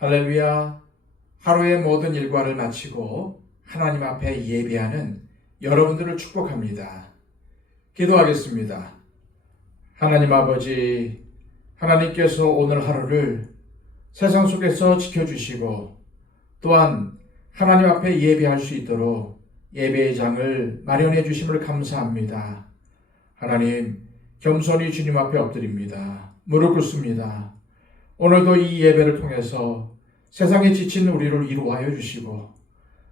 할렐루야. 하루의 모든 일과를 마치고 하나님 앞에 예배하는 여러분들을 축복합니다. 기도하겠습니다. 하나님 아버지, 하나님께서 오늘 하루를 세상 속에서 지켜주시고 또한 하나님 앞에 예배할 수 있도록 예배의 장을 마련해 주심을 감사합니다. 하나님, 겸손히 주님 앞에 엎드립니다. 무릎 꿇습니다. 오늘도 이 예배를 통해서 세상에 지친 우리를 위로하여 주시고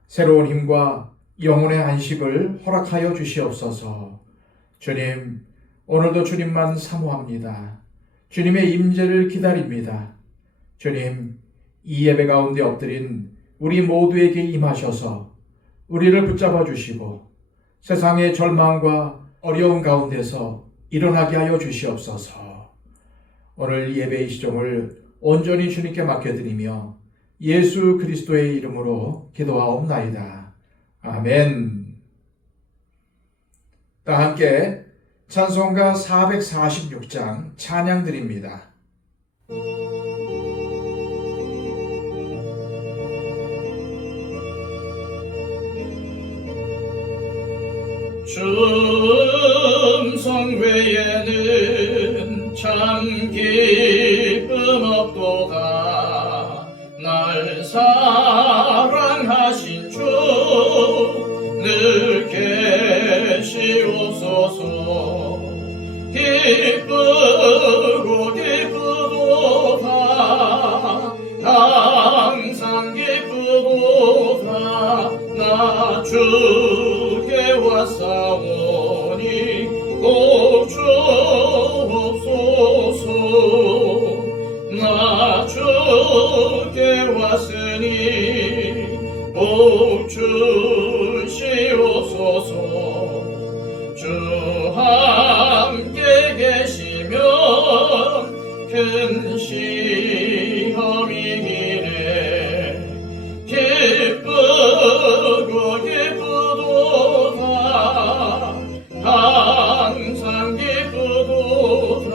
새로운 힘과 영혼의 안식을 허락하여 주시옵소서. 주님, 오늘도 주님만 사모합니다. 주님의 임재를 기다립니다. 주님, 이 예배 가운데 엎드린 우리 모두에게 임하셔서 우리를 붙잡아 주시고 세상의 절망과 어려운 가운데서 일어나게 하여 주시옵소서. 오늘 예배의 시종을 온전히 주님께 맡겨드리며 예수 그리스도의 이름으로 기도하옵나이다. 아멘. 다 함께 찬송가 446장 찬양 드립니다. 충성 외에는 참 기쁨 없도다. 날 사랑하신 주 늘 계시옵소서. 기쁘고 기쁘도다. 항상 기쁘도다. 나 주께 왔사오니 꼭 주옵소서. 나 주께 왔으니 꼭 주시옵소서. 주 함께 계시면 큰 시험이기네. 기쁘고 기쁘도다. 항상 기쁘도다.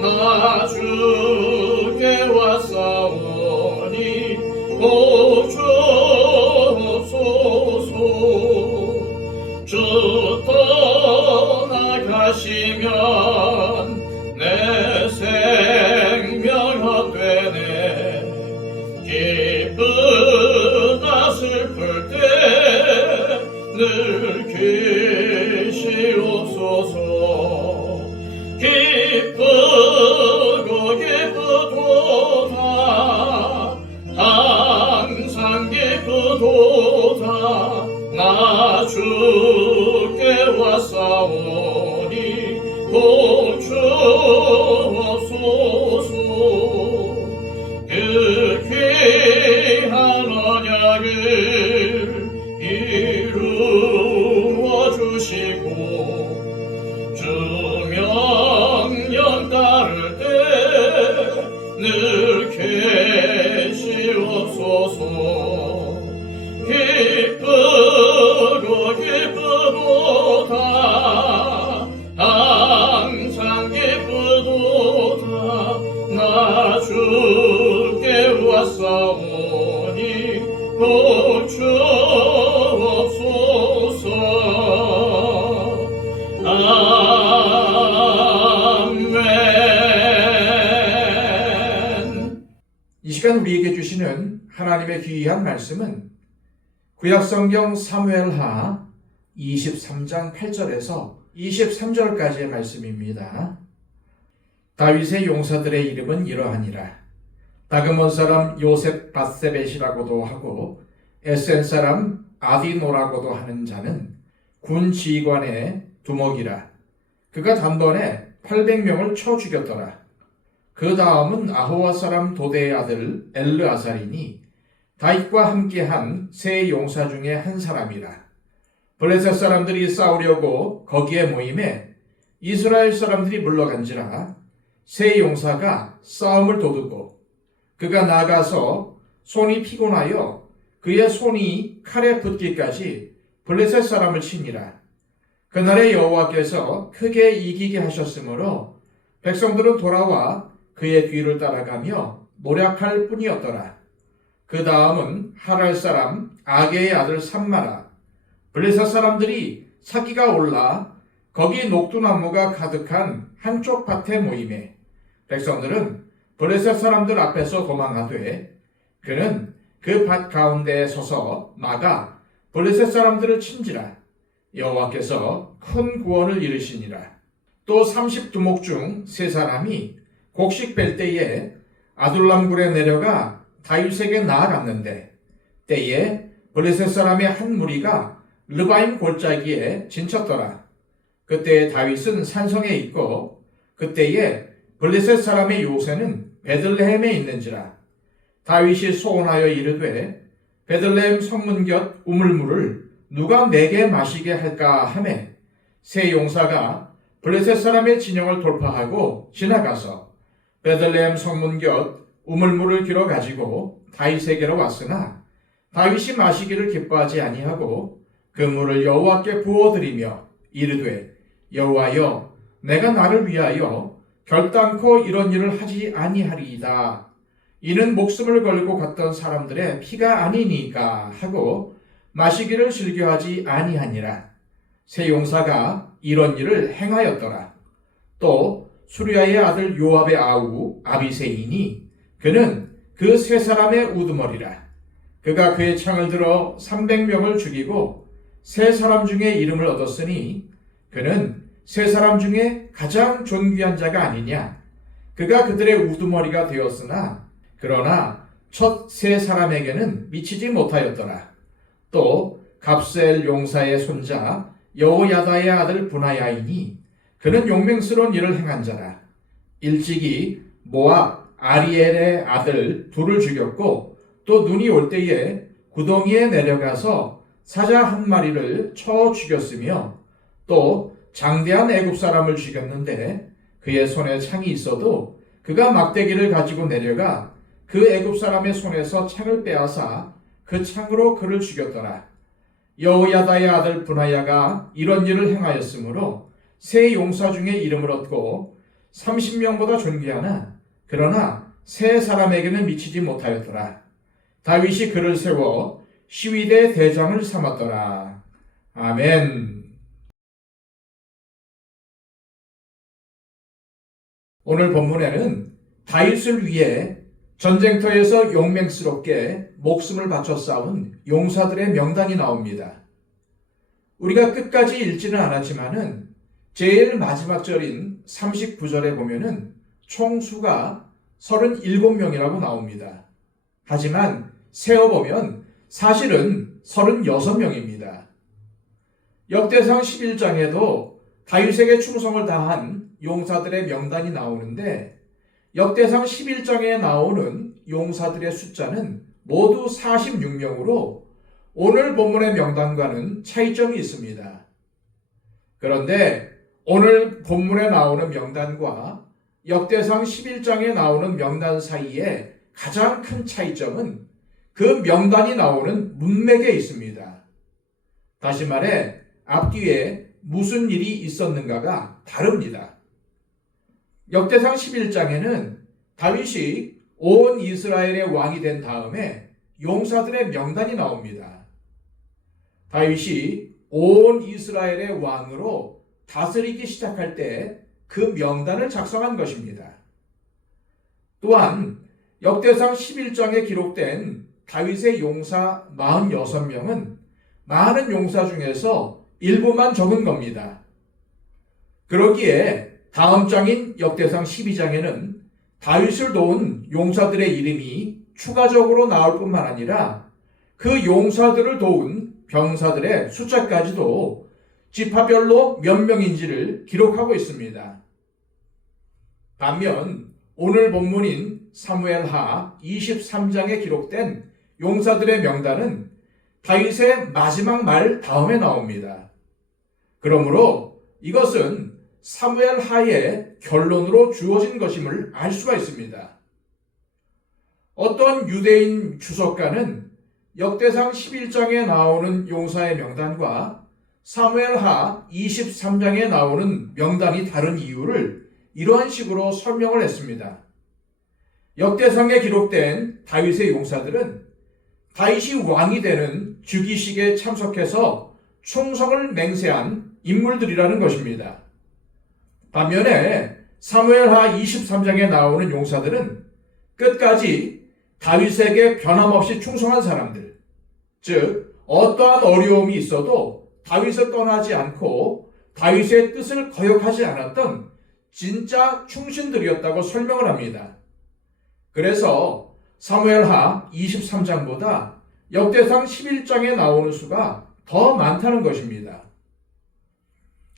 나 주께 왔사오니 꼭 주옵소서. 주 떠나가시면 내 생명 헛되네. 기쁘다 슬플 때 늘 계시옵소서. 기쁘고 기쁘도다. 항상 기쁘도다. 나 주께 왔사오니 꼭 주옵소서. 그 귀한 언약을 이루어 주시고 주 명령 따를 때 늘 계시옵소서. 기쁘고 기쁘도다. 항상 기쁘도다. 나 주께 왔사오니 꼭 주옵소서. 아멘. 이 시간 우리에게 주시는 하나님의 귀한 말씀은 구약성경 사무엘하 23장 8절에서 23절까지의 말씀입니다. 다윗의 용사들의 이름은 이러하니라. 다그몬 사람 요셉 바세벳이라고도 하고 에센 사람 아디노라고도 하는 자는 군 지휘관의 두목이라. 그가 단번에 800명을 쳐 죽였더라. 그 다음은 아호와 사람 도대의 아들 엘르아살이니 다윗과 함께한 세 용사 중에 한 사람이라. 블레셋 사람들이 싸우려고 거기에 모임에 이스라엘 사람들이 물러간지라. 세 용사가 싸움을 도두고 그가 나가서 손이 피곤하여 그의 손이 칼에 붙기까지 블레셋 사람을 치니라. 그날에 여호와께서 크게 이기게 하셨으므로 백성들은 돌아와 그의 뒤를 따라가며 노력할 뿐이었더라. 그 다음은 하랄 사람 아게의 아들 삼마라. 블레셋 사람들이 사기가 올라 거기 녹두나무가 가득한 한쪽 밭에 모임에 백성들은 블레셋 사람들 앞에서 도망하되 그는 그 밭 가운데에 서서 막아 블레셋 사람들을 친지라. 여호와께서 큰 구원을 이루시니라. 또 30두목 중 3사람이 곡식 뺄 때에 아둘람굴에 내려가 다윗에게 나아갔는데 때에 블레셋 사람의 한 무리가 르바임 골짜기에 진쳤더라. 그때 다윗은 산성에 있고 그때에 블레셋 사람의 요새는 베들레헴에 있는지라. 다윗이 소원하여 이르되 베들레헴 성문 곁 우물물을 누가 내게 마시게 할까 하매 세 용사가 블레셋 사람의 진영을 돌파하고 지나가서 베들레헴 성문 곁 우물물을 길어 가지고 다윗에게로 왔으나 다윗이 마시기를 기뻐하지 아니하고 그 물을 여호와께 부어드리며 이르되 여호와여 내가 나를 위하여 결단코 이런 일을 하지 아니하리이다. 이는 목숨을 걸고 갔던 사람들의 피가 아니니까 하고 마시기를 즐겨하지 아니하니라. 세 용사가 이런 일을 행하였더라. 또 수리아의 아들 요압의 아우 아비새이니 그는 그 3사람의 우두머리라. 그가 그의 창을 들어 300명을 죽이고 3사람 중에 이름을 얻었으니 그는 3사람 중에 가장 존귀한 자가 아니냐. 그가 그들의 우두머리가 되었으나 그러나 첫 3사람에게는 미치지 못하였더라. 또 갑셀 용사의 손자 여호야다의 아들 분하야이니 그는 용맹스러운 일을 행한 자라. 일찍이 모압 아리엘의 아들 둘을 죽였고 또 눈이 올 때에 구덩이에 내려가서 사자 한 마리를 쳐 죽였으며 또 장대한 애굽 사람을 죽였는데 그의 손에 창이 있어도 그가 막대기를 가지고 내려가 그 애굽 사람의 손에서 창을 빼앗아 그 창으로 그를 죽였더라. 여호야다의 아들 분하야가 이런 일을 행하였으므로 3 용사 중에 이름을 얻고 30명보다 존귀하나 그러나 3사람에게는 미치지 못하였더라. 다윗이 그를 세워 시위대 대장을 삼았더라. 아멘. 오늘 본문에는 다윗을 위해 전쟁터에서 용맹스럽게 목숨을 바쳐 싸운 용사들의 명단이 나옵니다. 우리가 끝까지 읽지는 않았지만은 제일 마지막 절인 39절에 보면은 총수가 37명이라고 나옵니다. 하지만 세어보면 사실은 36명입니다. 역대상 11장에도 다윗에게 충성을 다한 용사들의 명단이 나오는데 역대상 11장에 나오는 용사들의 숫자는 모두 46명으로 오늘 본문의 명단과는 차이점이 있습니다. 그런데 오늘 본문에 나오는 명단과 역대상 11장에 나오는 명단 사이에 가장 큰 차이점은 그 명단이 나오는 문맥에 있습니다. 다시 말해 앞뒤에 무슨 일이 있었는가가 다릅니다. 역대상 11장에는 다윗이 온 이스라엘의 왕이 된 다음에 용사들의 명단이 나옵니다. 다윗이 온 이스라엘의 왕으로 다스리기 시작할 때 그 명단을 작성한 것입니다. 또한 역대상 11장에 기록된 다윗의 용사 46명은 많은 용사 중에서 일부만 적은 겁니다. 그러기에 다음 장인 역대상 12장에는 다윗을 도운 용사들의 이름이 추가적으로 나올 뿐만 아니라 그 용사들을 도운 병사들의 숫자까지도 지파별로 몇 명인지를 기록하고 있습니다. 반면 오늘 본문인 사무엘하 23장에 기록된 용사들의 명단은 다윗의 마지막 말 다음에 나옵니다. 그러므로 이것은 사무엘하의 결론으로 주어진 것임을 알 수가 있습니다. 어떤 유대인 주석가는 역대상 11장에 나오는 용사의 명단과 사무엘하 23장에 나오는 명단이 다른 이유를 이러한 식으로 설명을 했습니다. 역대상에 기록된 다윗의 용사들은 다윗이 왕이 되는 즉위식에 참석해서 충성을 맹세한 인물들이라는 것입니다. 반면에 사무엘하 23장에 나오는 용사들은 끝까지 다윗에게 변함없이 충성한 사람들, 즉 어떠한 어려움이 있어도 다윗을 떠나지 않고 다윗의 뜻을 거역하지 않았던 진짜 충신들이었다고 설명을 합니다. 그래서 사무엘하 23장보다 역대상 11장에 나오는 수가 더 많다는 것입니다.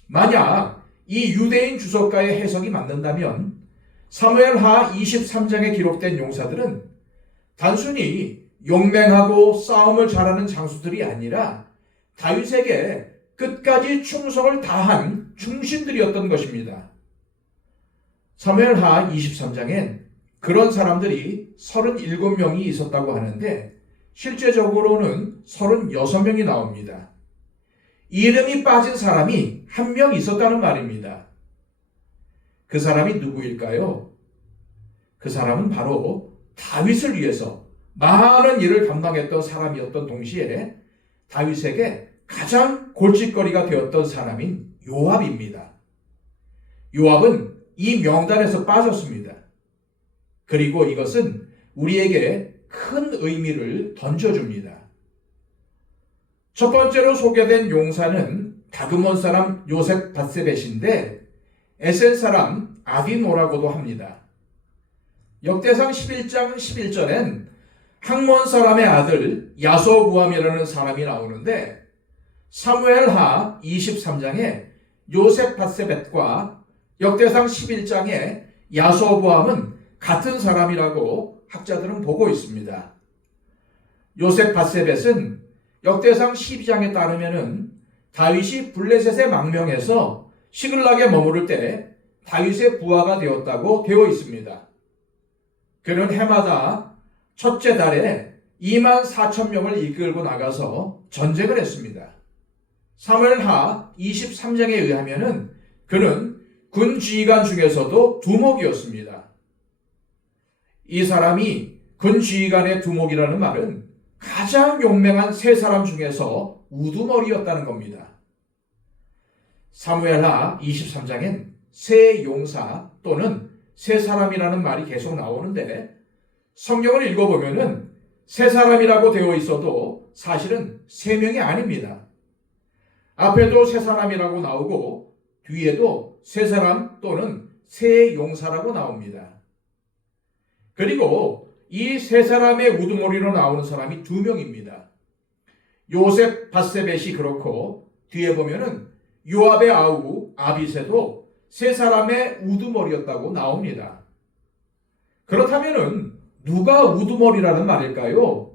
만약 이 유대인 주석가의 해석이 맞는다면 사무엘하 23장에 기록된 용사들은 단순히 용맹하고 싸움을 잘하는 장수들이 아니라 다윗에게 끝까지 충성을 다한 충신들이었던 것입니다. 사무엘하 23장엔 그런 사람들이 37명이 있었다고 하는데 실제적으로는 36명이 나옵니다. 이름이 빠진 사람이 한 명 있었다는 말입니다. 그 사람이 누구일까요? 그 사람은 바로 다윗을 위해서 많은 일을 감당했던 사람이었던 동시에 다윗에게 가장 골칫거리가 되었던 사람인 요압입니다. 요압은 이 명단에서 빠졌습니다. 그리고 이것은 우리에게 큰 의미를 던져줍니다. 첫 번째로 소개된 용사는 다그몬 사람 요셉 바세벳인데 에센 사람 아비노라고도 합니다. 역대상 11장 11절엔 학몬 사람의 아들 야소부암이라는 사람이 나오는데 사무엘하 23장에 요셉 바세벳과 역대상 11장에 야소부암은 같은 사람이라고 학자들은 보고 있습니다. 요셉 바세벳은 역대상 12장에 따르면은 다윗이 블레셋에 망명해서 시글락에 머무를 때 다윗의 부하가 되었다고 되어 있습니다. 그는 해마다 첫째 달에 24,000명을 이끌고 나가서 전쟁을 했습니다. 사무엘하 23장에 의하면은 그는 군 지휘관 중에서도 두목이었습니다. 이 사람이 군 지휘관의 두목이라는 말은 가장 용맹한 세 사람 중에서 우두머리였다는 겁니다. 사무엘하 23장엔 세 용사 또는 세 사람이라는 말이 계속 나오는데 성경을 읽어보면은 세 사람이라고 되어 있어도 사실은 세 명이 아닙니다. 앞에도 세 사람이라고 나오고 뒤에도 세 사람 또는 세 용사라고 나옵니다. 그리고 이 세 사람의 우두머리로 나오는 사람이 두 명입니다. 요셉 바세벳이 그렇고 뒤에 보면은 요압의 아우 아비새도 세 사람의 우두머리였다고 나옵니다. 그렇다면은 누가 우두머리라는 말일까요?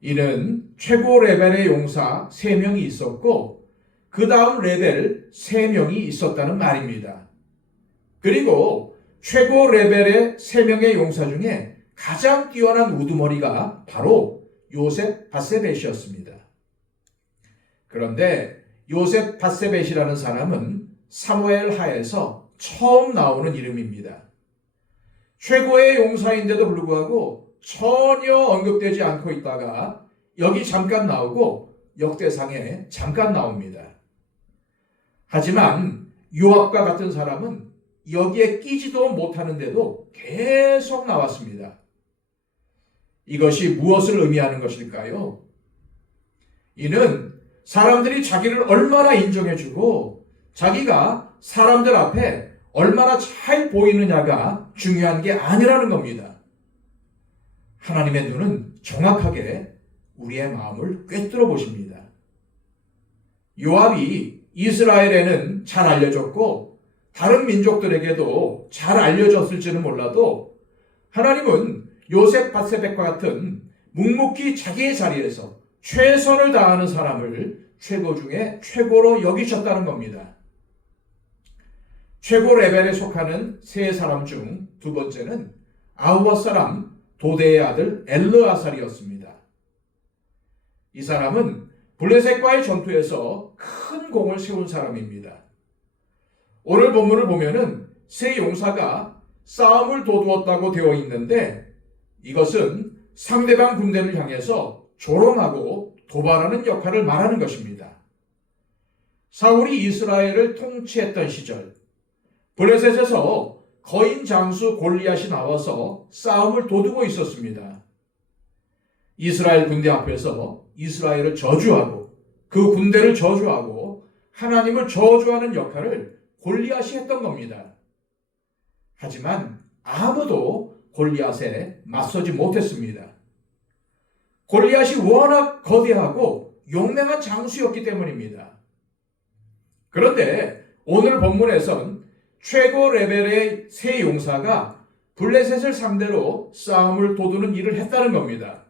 이는 최고 레벨의 용사 3명이 있었고 그 다음 레벨 3명이 있었다는 말입니다. 그리고 최고 레벨의 3명의 용사 중에 가장 뛰어난 우두머리가 바로 요셉 바세벳이었습니다. 그런데 요셉 바세벳이라는 사람은 사무엘 하에서 처음 나오는 이름입니다. 최고의 용사인데도 불구하고 전혀 언급되지 않고 있다가 여기 잠깐 나오고 역대상에 잠깐 나옵니다. 하지만 요압과 같은 사람은 여기에 끼지도 못하는데도 계속 나왔습니다. 이것이 무엇을 의미하는 것일까요? 이는 사람들이 자기를 얼마나 인정해주고 자기가 사람들 앞에 얼마나 잘 보이느냐가 중요한 게 아니라는 겁니다. 하나님의 눈은 정확하게 우리의 마음을 꿰뚫어 보십니다. 요압이 이스라엘에는 잘 알려졌고 다른 민족들에게도 잘 알려졌을지는 몰라도 하나님은 요셉 바세벳과 같은 묵묵히 자기의 자리에서 최선을 다하는 사람을 최고 중에 최고로 여기셨다는 겁니다. 최고 레벨에 속하는 세 사람 중 두 번째는 아우와 사람 도대의 아들 엘르아살이었습니다. 이 사람은 블레셋과의 전투에서 큰 공을 세운 사람입니다. 오늘 본문을 보면은 세 용사가 싸움을 도두었다고 되어 있는데 이것은 상대방 군대를 향해서 조롱하고 도발하는 역할을 말하는 것입니다. 사울이 이스라엘을 통치했던 시절 블레셋에서 거인 장수 골리앗이 나와서 싸움을 도두고 있었습니다. 이스라엘 군대 앞에서 이스라엘을 저주하고 그 군대를 저주하고 하나님을 저주하는 역할을 골리앗이 했던 겁니다. 하지만 아무도 골리앗에 맞서지 못했습니다. 골리앗이 워낙 거대하고 용맹한 장수였기 때문입니다. 그런데 오늘 본문에선 최고 레벨의 세 용사가 블레셋을 상대로 싸움을 도두는 일을 했다는 겁니다.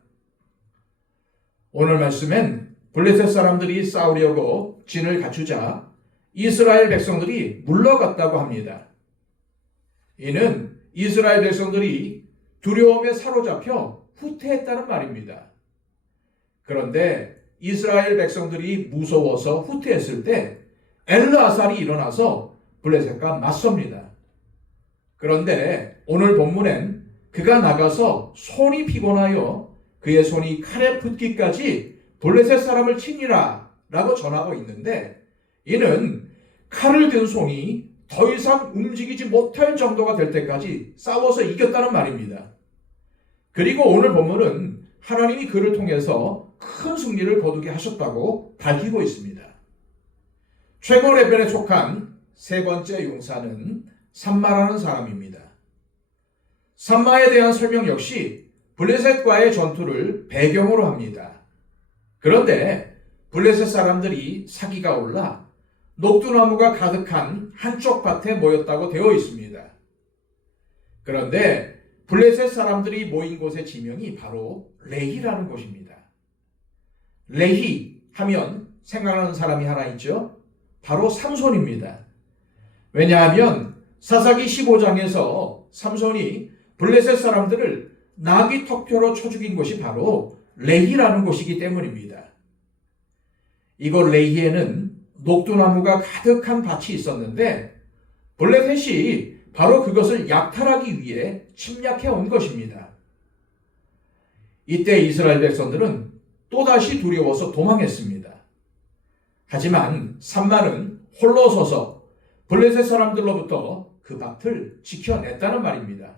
오늘 말씀엔 블레셋 사람들이 싸우려고 진을 갖추자 이스라엘 백성들이 물러갔다고 합니다. 이는 이스라엘 백성들이 두려움에 사로잡혀 후퇴했다는 말입니다. 그런데 이스라엘 백성들이 무서워서 후퇴했을 때 엘르아살이 일어나서 블레셋과 맞섭니다. 그런데 오늘 본문엔 그가 나가서 손이 피곤하여 그의 손이 칼에 붙기까지 블레셋 사람을 치니라 라고 전하고 있는데, 이는 칼을 든 손이 더 이상 움직이지 못할 정도가 될 때까지 싸워서 이겼다는 말입니다. 그리고 오늘 본문은 하나님이 그를 통해서 큰 승리를 거두게 하셨다고 밝히고 있습니다. 최고 레벨에 속한 세 번째 용사는 삼마라는 사람입니다. 삼마에 대한 설명 역시 블레셋과의 전투를 배경으로 합니다. 그런데 블레셋 사람들이 사기가 올라 녹두나무가 가득한 한쪽 밭에 모였다고 되어 있습니다. 그런데 블레셋 사람들이 모인 곳의 지명이 바로 레히라는 곳입니다. 레히 하면 생각나는 사람이 하나 있죠? 바로 삼손입니다. 왜냐하면 사사기 15장에서 삼손이 블레셋 사람들을 나귀 턱표로 쳐 죽인 곳이 바로 레히라는 곳이기 때문입니다. 이곳 레히에는 녹두나무가 가득한 밭이 있었는데 블레셋이 바로 그것을 약탈하기 위해 침략해 온 것입니다. 이때 이스라엘 백성들은 또다시 두려워서 도망했습니다. 하지만 삼마는 홀로 서서 블레셋 사람들로부터 그 밭을 지켜냈다는 말입니다.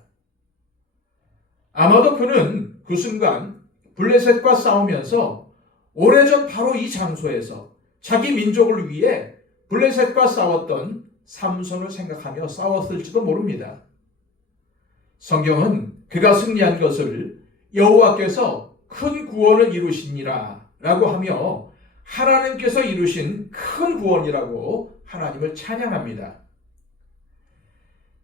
아마도 그는 그 순간 블레셋과 싸우면서 오래전 바로 이 장소에서 자기 민족을 위해 블레셋과 싸웠던 삼손을 생각하며 싸웠을지도 모릅니다. 성경은 그가 승리한 것을 여호와께서 큰 구원을 이루시니라 라고 하며 하나님께서 이루신 큰 구원이라고 하나님을 찬양합니다.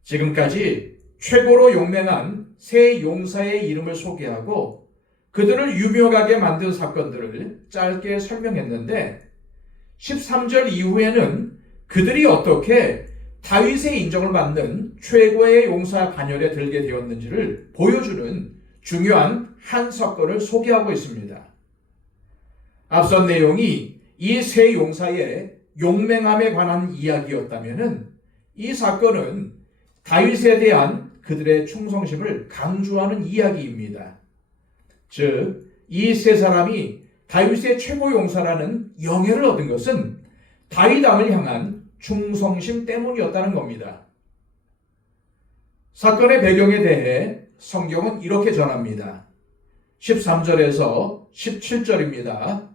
지금까지 최고로 용맹한 세 용사의 이름을 소개하고 그들을 유명하게 만든 사건들을 짧게 설명했는데 13절 이후에는 그들이 어떻게 다윗의 인정을 받는 최고의 용사 반열에 들게 되었는지를 보여주는 중요한 한 사건을 소개하고 있습니다. 앞선 내용이 이 세 용사의 용맹함에 관한 이야기였다면 이 사건은 다윗에 대한 그들의 충성심을 강조하는 이야기입니다. 즉, 이 세 사람이 다윗의 최고 용사라는 영예를 얻은 것은 다윗 왕을 향한 충성심 때문이었다는 겁니다. 사건의 배경에 대해 성경은 이렇게 전합니다. 13절에서 17절입니다.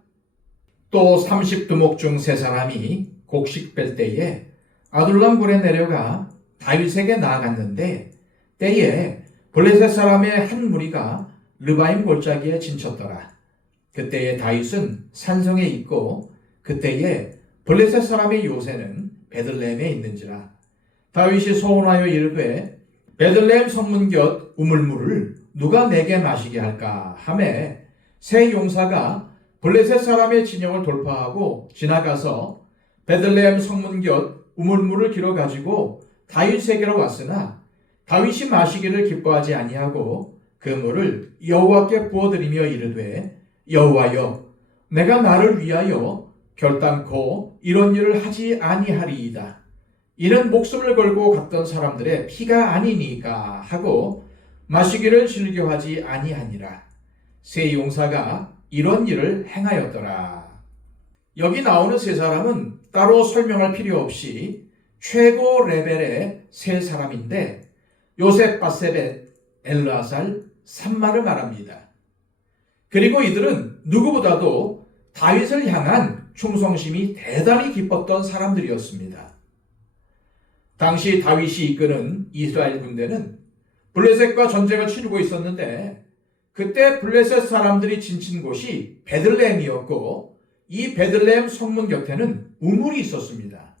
또 30두목 중 세 사람이 곡식 뺄 때에 아둘람 굴에 내려가 다윗에게 나아갔는데 때에 블레셋 사람의 한 무리가 르바임 골짜기에 진쳤더라. 그때에 다윗은 산성에 있고 그때에 블레셋 사람의 요새는 베들레헴에 있는지라. 다윗이 소원하여 이르되 베들레헴 성문 곁 우물물을 누가 내게 마시게 할까 하매 세 용사가 블레셋 사람의 진영을 돌파하고 지나가서 베들레헴 성문 곁 우물물을 길어 가지고 다윗에게로 왔으나 다윗이 마시기를 기뻐하지 아니하고 그 물을 여호와께 부어드리며 이르되 여호와여 내가 나를 위하여 결단코 이런 일을 하지 아니하리이다. 이는 목숨을 걸고 갔던 사람들의 피가 아니니까 하고 마시기를 즐겨하지 아니하니라. 세 용사가 이런 일을 행하였더라. 여기 나오는 세 사람은 따로 설명할 필요 없이 최고 레벨의 세 사람인데 요셉, 바세벳, 엘르아살, 삼마를 말합니다. 그리고 이들은 누구보다도 다윗을 향한 충성심이 대단히 깊었던 사람들이었습니다. 당시 다윗이 이끄는 이스라엘 군대는 블레셋과 전쟁을 치르고 있었는데 그때 블레셋 사람들이 진친 곳이 베들레헴이었고 이 베들레헴 성문 곁에는 우물이 있었습니다.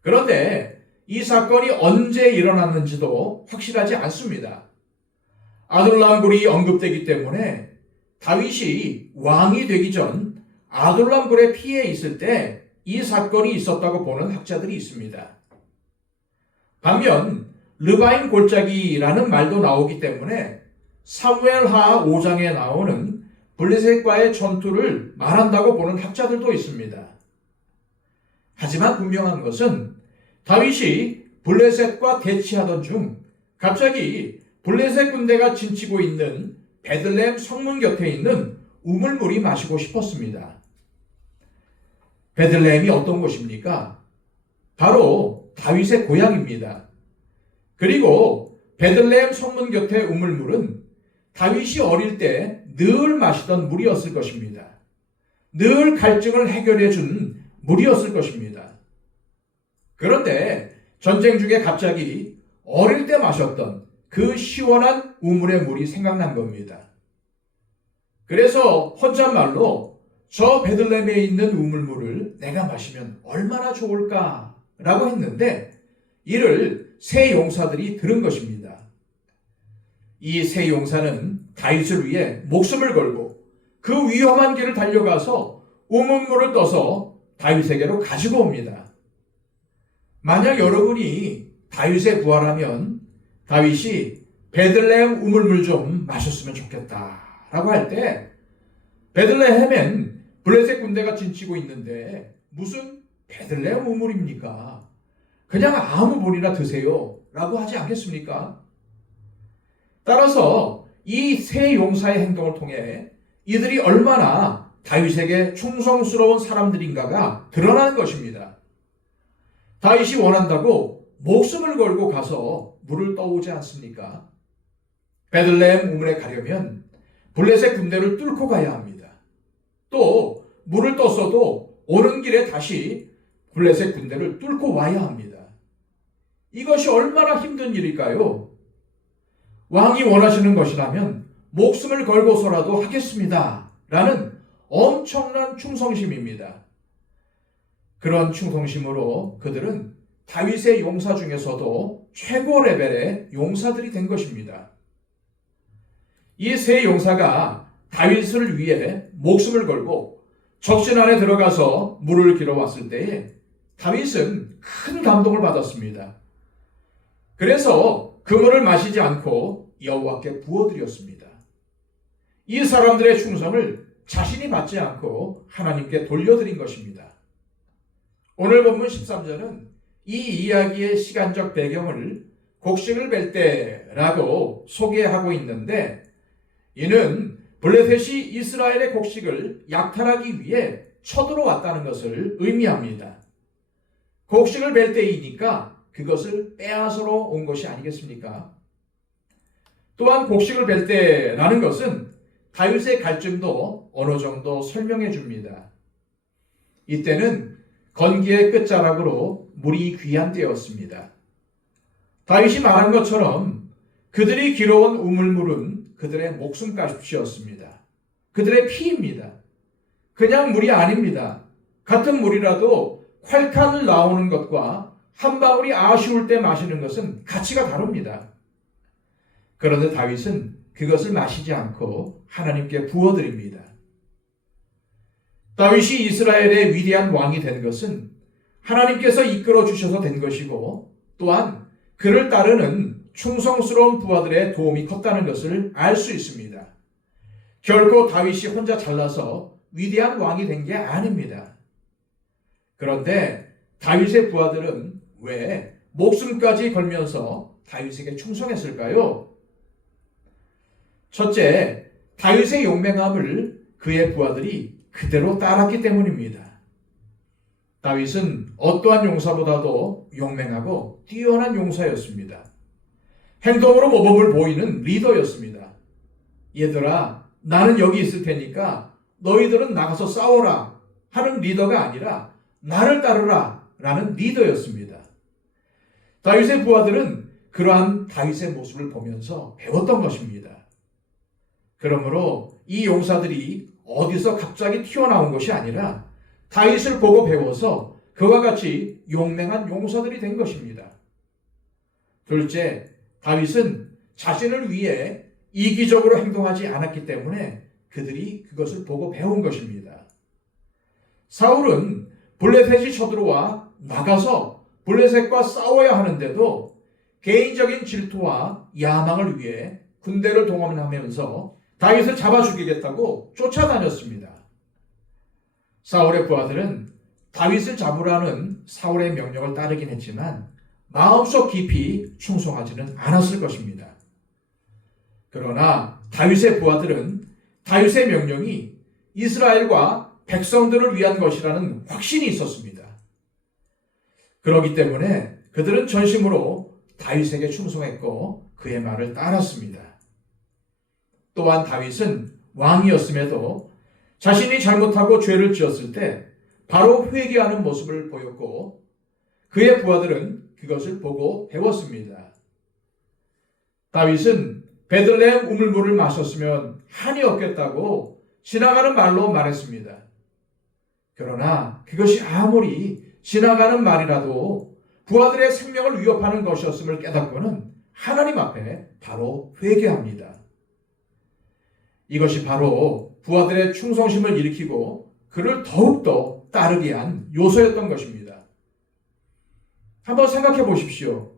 그런데 이 사건이 언제 일어났는지도 확실하지 않습니다. 아둘람 굴이 언급되기 때문에 다윗이 왕이 되기 전 아둘람 굴에 피해 있을 때 이 사건이 있었다고 보는 학자들이 있습니다. 반면 르바임 골짜기라는 말도 나오기 때문에 사무엘하 5장에 나오는 블레셋과의 전투를 말한다고 보는 학자들도 있습니다. 하지만 분명한 것은 다윗이 블레셋과 대치하던 중 갑자기 블레셋 군대가 진치고 있는 베들레헴 성문 곁에 있는 우물물이 마시고 싶었습니다. 베들레헴이 어떤 곳입니까? 바로 다윗의 고향입니다. 그리고 베들레헴 성문 곁의 우물물은 다윗이 어릴 때 늘 마시던 물이었을 것입니다. 늘 갈증을 해결해 준 물이었을 것입니다. 그런데 전쟁 중에 갑자기 어릴 때 마셨던 그 시원한 우물의 물이 생각난 겁니다. 그래서 혼잣말로 저 베들레헴에 있는 우물물을 내가 마시면 얼마나 좋을까라고 했는데 이를 세 용사들이 들은 것입니다. 이 세 용사는 다윗을 위해 목숨을 걸고 그 위험한 길을 달려가서 우물물을 떠서 다윗에게로 가지고 옵니다. 만약 여러분이 다윗의 부하라면 다윗이 베들레헴 우물물 좀 마셨으면 좋겠다라고 할 때 베들레헴엔 블레셋 군대가 진치고 있는데 무슨 베들레헴 우물입니까? 그냥 아무 물이나 드세요 라고 하지 않겠습니까? 따라서 이 세 용사의 행동을 통해 이들이 얼마나 다윗에게 충성스러운 사람들인가가 드러나는 것입니다. 다윗이 원한다고 목숨을 걸고 가서 물을 떠오지 않습니까? 베들레헴 우물에 가려면 블레셋 군대를 뚫고 가야 합니다. 또 물을 떴어도 오는 길에 다시 블레셋 군대를 뚫고 와야 합니다. 이것이 얼마나 힘든 일일까요? 왕이 원하시는 것이라면 목숨을 걸고서라도 하겠습니다. 라는 엄청난 충성심입니다. 그런 충성심으로 그들은 다윗의 용사 중에서도 최고 레벨의 용사들이 된 것입니다. 이 세 용사가 다윗을 위해 목숨을 걸고 적신 안에 들어가서 물을 길어왔을 때에 다윗은 큰 감동을 받았습니다. 그래서 그 물을 마시지 않고 여호와께 부어드렸습니다. 이 사람들의 충성을 자신이 받지 않고 하나님께 돌려드린 것입니다. 오늘 본문 13절은 이 이야기의 시간적 배경을 곡식을 벨 때라고 소개하고 있는데 이는 블레셋이 이스라엘의 곡식을 약탈하기 위해 쳐들어왔다는 것을 의미합니다. 곡식을 벨 때이니까 그것을 빼앗으러 온 것이 아니겠습니까? 또한 곡식을 벨 때라는 것은 다윗의 갈증도 어느 정도 설명해 줍니다. 이때는 건기의 끝자락으로 물이 귀한 때였습니다. 다윗이 말한 것처럼 그들이 길어온 우물물은 그들의 목숨값이었습니다. 그들의 피입니다. 그냥 물이 아닙니다. 같은 물이라도 콸칼 나오는 것과 한 방울이 아쉬울 때 마시는 것은 가치가 다릅니다. 그런데 다윗은 그것을 마시지 않고 하나님께 부어드립니다. 다윗이 이스라엘의 위대한 왕이 된 것은 하나님께서 이끌어 주셔서 된 것이고 또한 그를 따르는 충성스러운 부하들의 도움이 컸다는 것을 알 수 있습니다. 결코 다윗이 혼자 잘나서 위대한 왕이 된 게 아닙니다. 그런데 다윗의 부하들은 왜 목숨까지 걸면서 다윗에게 충성했을까요? 첫째, 다윗의 용맹함을 그의 부하들이 그대로 따랐기 때문입니다. 다윗은 어떠한 용사보다도 용맹하고 뛰어난 용사였습니다. 행동으로 모범을 보이는 리더였습니다. 얘들아, 나는 여기 있을 테니까 너희들은 나가서 싸워라 하는 리더가 아니라 나를 따르라 라는 리더였습니다. 다윗의 부하들은 그러한 다윗의 모습을 보면서 배웠던 것입니다. 그러므로 이 용사들이 어디서 갑자기 튀어나온 것이 아니라 다윗을 보고 배워서 그와 같이 용맹한 용사들이 된 것입니다. 둘째, 다윗은 자신을 위해 이기적으로 행동하지 않았기 때문에 그들이 그것을 보고 배운 것입니다. 사울은 블레셋이 쳐들어와 나가서 블레셋과 싸워야 하는데도 개인적인 질투와 야망을 위해 군대를 동원하면서 다윗을 잡아 죽이겠다고 쫓아다녔습니다. 사울의 부하들은 다윗을 잡으라는 사울의 명령을 따르긴 했지만 마음속 깊이 충성하지는 않았을 것입니다. 그러나 다윗의 부하들은 다윗의 명령이 이스라엘과 백성들을 위한 것이라는 확신이 있었습니다. 그렇기 때문에 그들은 전심으로 다윗에게 충성했고 그의 말을 따랐습니다. 또한 다윗은 왕이었음에도 자신이 잘못하고 죄를 지었을 때 바로 회개하는 모습을 보였고 그의 부하들은 그것을 보고 배웠습니다. 다윗은 베들레헴 우물물을 마셨으면 한이 없겠다고 지나가는 말로 말했습니다. 그러나 그것이 아무리 지나가는 말이라도 부하들의 생명을 위협하는 것이었음을 깨닫고는 하나님 앞에 바로 회개합니다. 이것이 바로 부하들의 충성심을 일으키고 그를 더욱더 따르게 한 요소였던 것입니다. 한번 생각해 보십시오.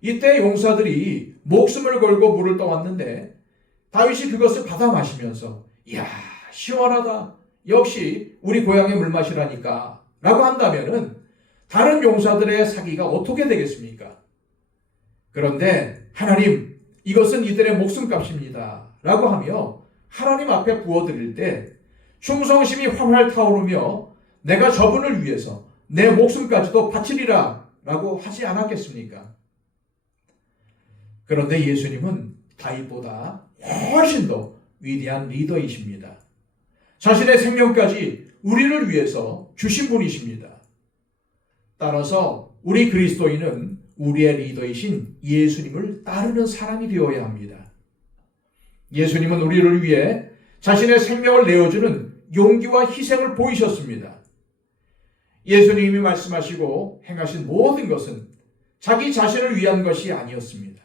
이때 용사들이 목숨을 걸고 물을 떠왔는데 다윗이 그것을 받아 마시면서 이야, 시원하다. 역시 우리 고향의 물맛이라니까 라고 한다면은 다른 용사들의 사기가 어떻게 되겠습니까? 그런데 하나님, 이것은 이들의 목숨값입니다 라고 하며 하나님 앞에 부어드릴 때 충성심이 활활 타오르며 내가 저분을 위해서 내 목숨까지도 바치리라 라고 하지 않았겠습니까? 그런데 예수님은 다윗보다 훨씬 더 위대한 리더이십니다. 자신의 생명까지 우리를 위해서 주신 분이십니다. 따라서 우리 그리스도인은 우리의 리더이신 예수님을 따르는 사람이 되어야 합니다. 예수님은 우리를 위해 자신의 생명을 내어주는 용기와 희생을 보이셨습니다. 예수님이 말씀하시고 행하신 모든 것은 자기 자신을 위한 것이 아니었습니다.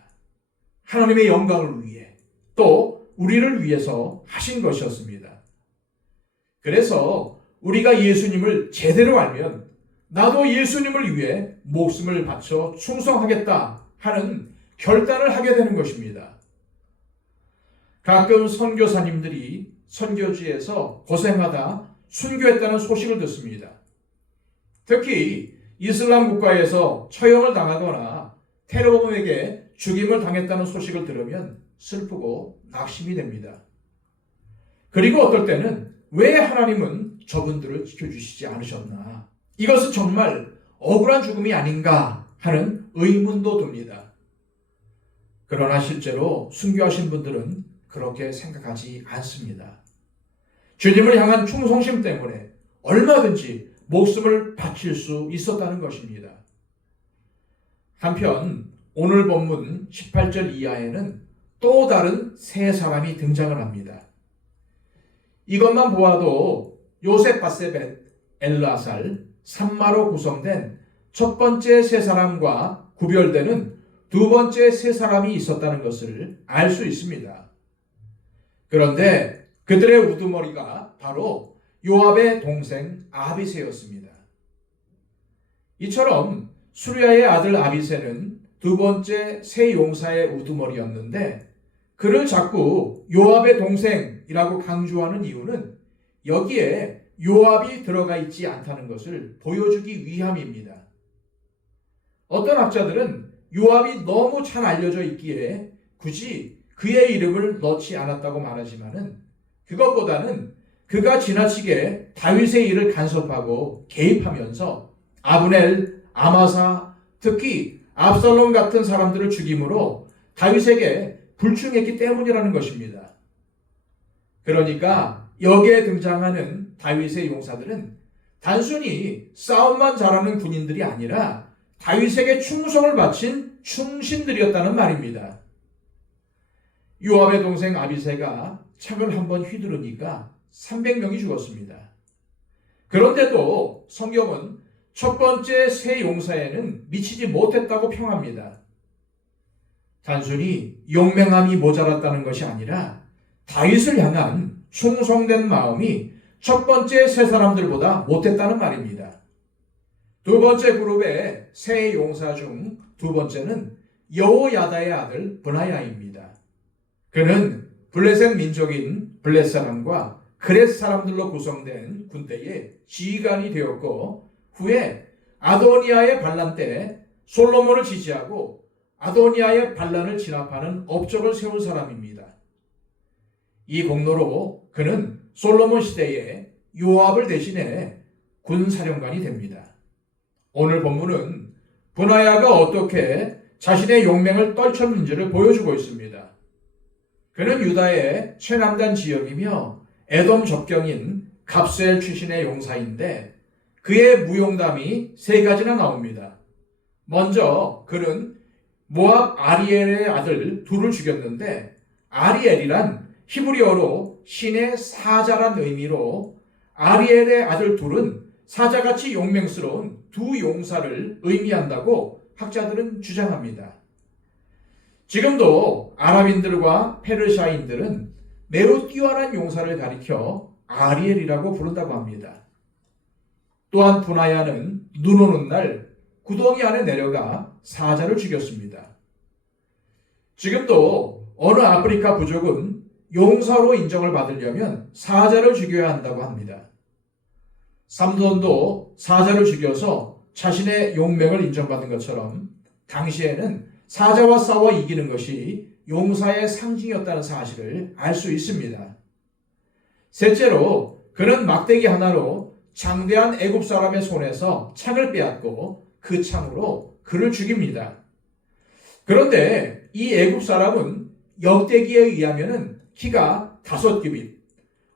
하나님의 영광을 위해 또 우리를 위해서 하신 것이었습니다. 그래서 우리가 예수님을 제대로 알면 나도 예수님을 위해 목숨을 바쳐 충성하겠다 하는 결단을 하게 되는 것입니다. 가끔 선교사님들이 선교지에서 고생하다 순교했다는 소식을 듣습니다. 특히 이슬람 국가에서 처형을 당하거나 테러범에게 죽임을 당했다는 소식을 들으면 슬프고 낙심이 됩니다. 그리고 어떨 때는 왜 하나님은 저분들을 지켜주시지 않으셨나? 이것은 정말 억울한 죽음이 아닌가 하는 의문도 듭니다. 그러나 실제로 순교하신 분들은 그렇게 생각하지 않습니다. 주님을 향한 충성심 때문에 얼마든지 목숨을 바칠 수 있었다는 것입니다. 한편 오늘 본문 18절 이하에는 또 다른 세 사람이 등장을 합니다. 이것만 보아도 요셉 바세벳, 엘르아살, 삼마로 구성된 첫 번째 세 사람과 구별되는 두 번째 세 사람이 있었다는 것을 알 수 있습니다. 그런데 그들의 우두머리가 바로 요압의 동생 아비새였습니다. 이처럼 수리아의 아들 아비새는 두 번째 세 용사의 우두머리였는데 그를 자꾸 요압의 동생이라고 강조하는 이유는 여기에 요압이 들어가 있지 않다는 것을 보여주기 위함입니다. 어떤 학자들은 요압이 너무 잘 알려져 있기에 굳이 그의 이름을 넣지 않았다고 말하지만은 그것보다는 그가 지나치게 다윗의 일을 간섭하고 개입하면서 아브넬, 아마사, 특히 압살롬 같은 사람들을 죽임으로 다윗에게 불충했기 때문이라는 것입니다. 그러니까 여기에 등장하는 다윗의 용사들은 단순히 싸움만 잘하는 군인들이 아니라 다윗에게 충성을 바친 충신들이었다는 말입니다. 요압의 동생 아비새가 창을 한번 휘두르니까 300명이 죽었습니다. 그런데도 성경은 첫 번째 세 용사에는 미치지 못했다고 평합니다. 단순히 용맹함이 모자랐다는 것이 아니라 다윗을 향한 충성된 마음이 첫 번째 세 사람들보다 못했다는 말입니다. 두 번째 그룹의 세 용사 중 두 번째는 여호야다의 아들 브나야입니다. 그는 블레셋 민족인 블레 사람과 그렛 사람들로 구성된 군대의 지휘관이 되었고 후에 아도니아의 반란 때 솔로몬을 지지하고 아도니아의 반란을 진압하는 업적을 세운 사람입니다. 이 공로로 그는 솔로몬 시대에 요압을 대신해 군사령관이 됩니다. 오늘 본문은 브나야가 어떻게 자신의 용맹을 떨쳤는지를 보여주고 있습니다. 그는 유다의 최남단 지역이며 에돔 접경인 갑셀 출신의 용사인데 그의 무용담이 세 가지나 나옵니다. 먼저 그는 모압 아리엘의 아들 둘을 죽였는데 아리엘이란 히브리어로 신의 사자란 의미로 아리엘의 아들 둘은 사자같이 용맹스러운 두 용사를 의미한다고 학자들은 주장합니다. 지금도 아랍인들과 페르시아인들은 매우 뛰어난 용사를 가리켜 아리엘이라고 부른다고 합니다. 또한 브나야는 눈 오는 날 구덩이 안에 내려가 사자를 죽였습니다. 지금도 어느 아프리카 부족은 용사로 인정을 받으려면 사자를 죽여야 한다고 합니다. 삼손도 사자를 죽여서 자신의 용맹을 인정받은 것처럼 당시에는 사자와 싸워 이기는 것이 용사의 상징이었다는 사실을 알 수 있습니다. 셋째로 그는 막대기 하나로 장대한 애굽 사람의 손에서 창을 빼앗고 그 창으로 그를 죽입니다. 그런데 이 애굽 사람은 역대기에 의하면 키가 5규빗,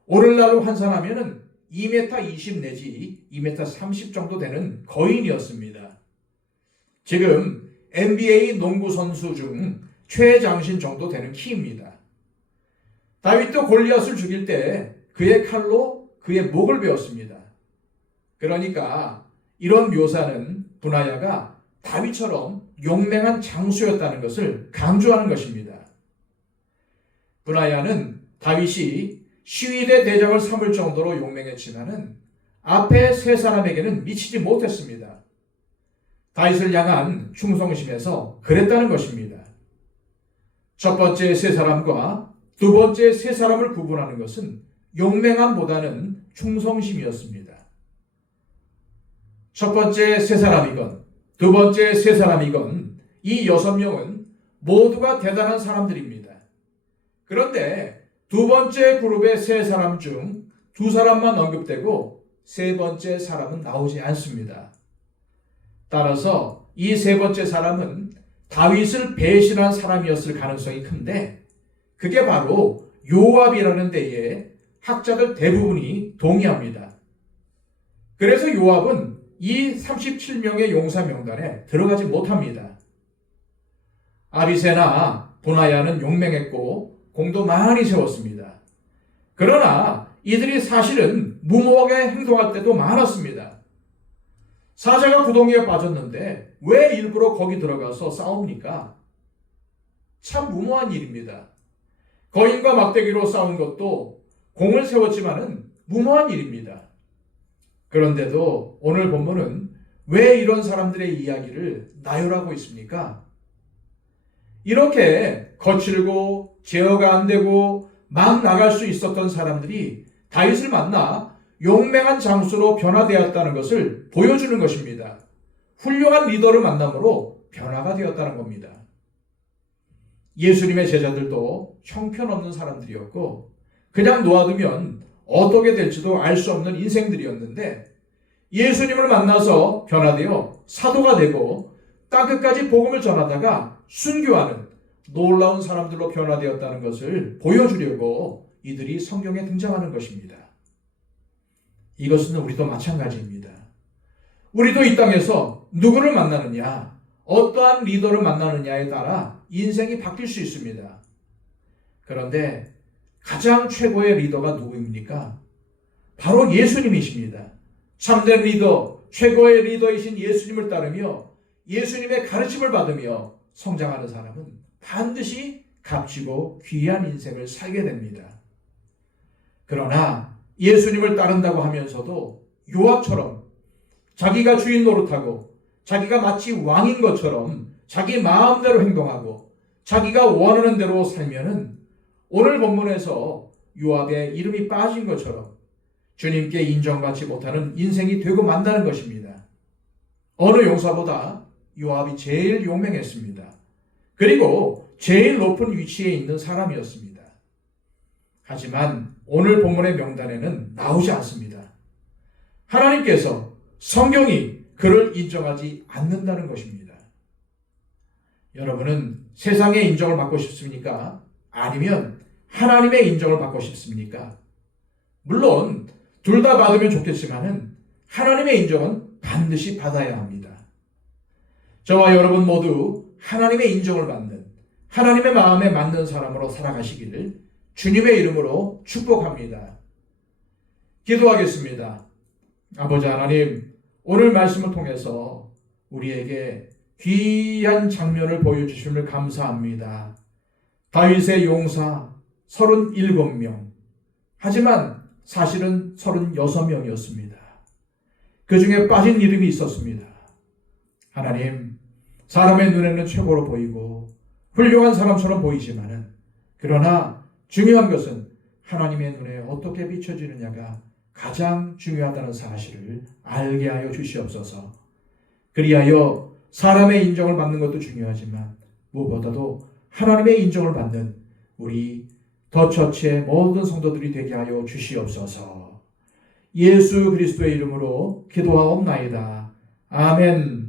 오늘날로 환산하면 2m 20 내지 2m 30 정도 되는 거인이었습니다. 지금 NBA 농구 선수 중 최장신 정도 되는 키입니다. 다윗도 골리앗을 죽일 때 그의 칼로 그의 목을 베었습니다. 그러니까 이런 묘사는 브나야가 다윗처럼 용맹한 장수였다는 것을 강조하는 것입니다. 브나야는 다윗이 시위대 대장을 삼을 정도로 용맹했지만은 앞에 세 사람에게는 미치지 못했습니다. 다윗을 향한 충성심에서 그랬다는 것입니다. 첫 번째 세 사람과 두 번째 세 사람을 구분하는 것은 용맹함보다는 충성심이었습니다. 첫 번째 세 사람이건 두 번째 세 사람이건 이 6명은 모두가 대단한 사람들입니다. 그런데 두 번째 그룹의 세 사람 중 두 사람만 언급되고 세 번째 사람은 나오지 않습니다. 따라서 이 세 번째 사람은 다윗을 배신한 사람이었을 가능성이 큰데 그게 바로 요압이라는 데에 학자들 대부분이 동의합니다. 그래서 요압은 이 37명의 용사 명단에 들어가지 못합니다. 아비새나 브나야는 용맹했고 공도 많이 세웠습니다. 그러나 이들이 사실은 무모하게 행동할 때도 많았습니다. 사자가 구덩이에 빠졌는데 왜 일부러 거기 들어가서 싸웁니까? 참 무모한 일입니다. 거인과 막대기로 싸운 것도 공을 세웠지만은 무모한 일입니다. 그런데도 오늘 본문은 왜 이런 사람들의 이야기를 나열하고 있습니까? 이렇게 거칠고 제어가 안 되고 막 나갈 수 있었던 사람들이 다윗을 만나 용맹한 장수로 변화되었다는 것을 보여주는 것입니다. 훌륭한 리더를 만남으로 변화가 되었다는 겁니다. 예수님의 제자들도 형편없는 사람들이었고 그냥 놓아두면 어떻게 될지도 알 수 없는 인생들이었는데 예수님을 만나서 변화되어 사도가 되고 땅끝까지 복음을 전하다가 순교하는 놀라운 사람들로 변화되었다는 것을 보여주려고 이들이 성경에 등장하는 것입니다. 이것은 우리도 마찬가지입니다. 우리도 이 땅에서 누구를 만나느냐, 어떠한 리더를 만나느냐에 따라 인생이 바뀔 수 있습니다. 그런데 가장 최고의 리더가 누구입니까? 바로 예수님이십니다. 참된 리더, 최고의 리더이신 예수님을 따르며 예수님의 가르침을 받으며 성장하는 사람은 반드시 값지고 귀한 인생을 살게 됩니다. 그러나 예수님을 따른다고 하면서도 요압처럼 자기가 주인 노릇하고 자기가 마치 왕인 것처럼 자기 마음대로 행동하고 자기가 원하는 대로 살면은 오늘 본문에서 요압의 이름이 빠진 것처럼 주님께 인정받지 못하는 인생이 되고 만다는 것입니다. 어느 용사보다 요압이 제일 용맹했습니다. 그리고 제일 높은 위치에 있는 사람이었습니다. 하지만 오늘 본문의 명단에는 나오지 않습니다. 하나님께서 성경이 그를 인정하지 않는다는 것입니다. 여러분은 세상의 인정을 받고 싶습니까? 아니면 하나님의 인정을 받고 싶습니까? 물론 둘 다 받으면 좋겠지만은 하나님의 인정은 반드시 받아야 합니다. 저와 여러분 모두 하나님의 인정을 받는, 하나님의 마음에 맞는 사람으로 살아가시기를 주님의 이름으로 축복합니다. 기도하겠습니다. 아버지 하나님, 오늘 말씀을 통해서 우리에게 귀한 장면을 보여주심을 감사합니다. 다윗의 용사 37명, 하지만 사실은 36명이었습니다. 그 중에 빠진 이름이 있었습니다. 하나님, 사람의 눈에는 최고로 보이고 훌륭한 사람처럼 보이지만은, 그러나 중요한 것은 하나님의 눈에 어떻게 비춰지느냐가 가장 중요하다는 사실을 알게 하여 주시옵소서. 그리하여 사람의 인정을 받는 것도 중요하지만 무엇보다도 하나님의 인정을 받는 우리 더 처치의 모든 성도들이 되게 하여 주시옵소서. 예수 그리스도의 이름으로 기도하옵나이다. 아멘.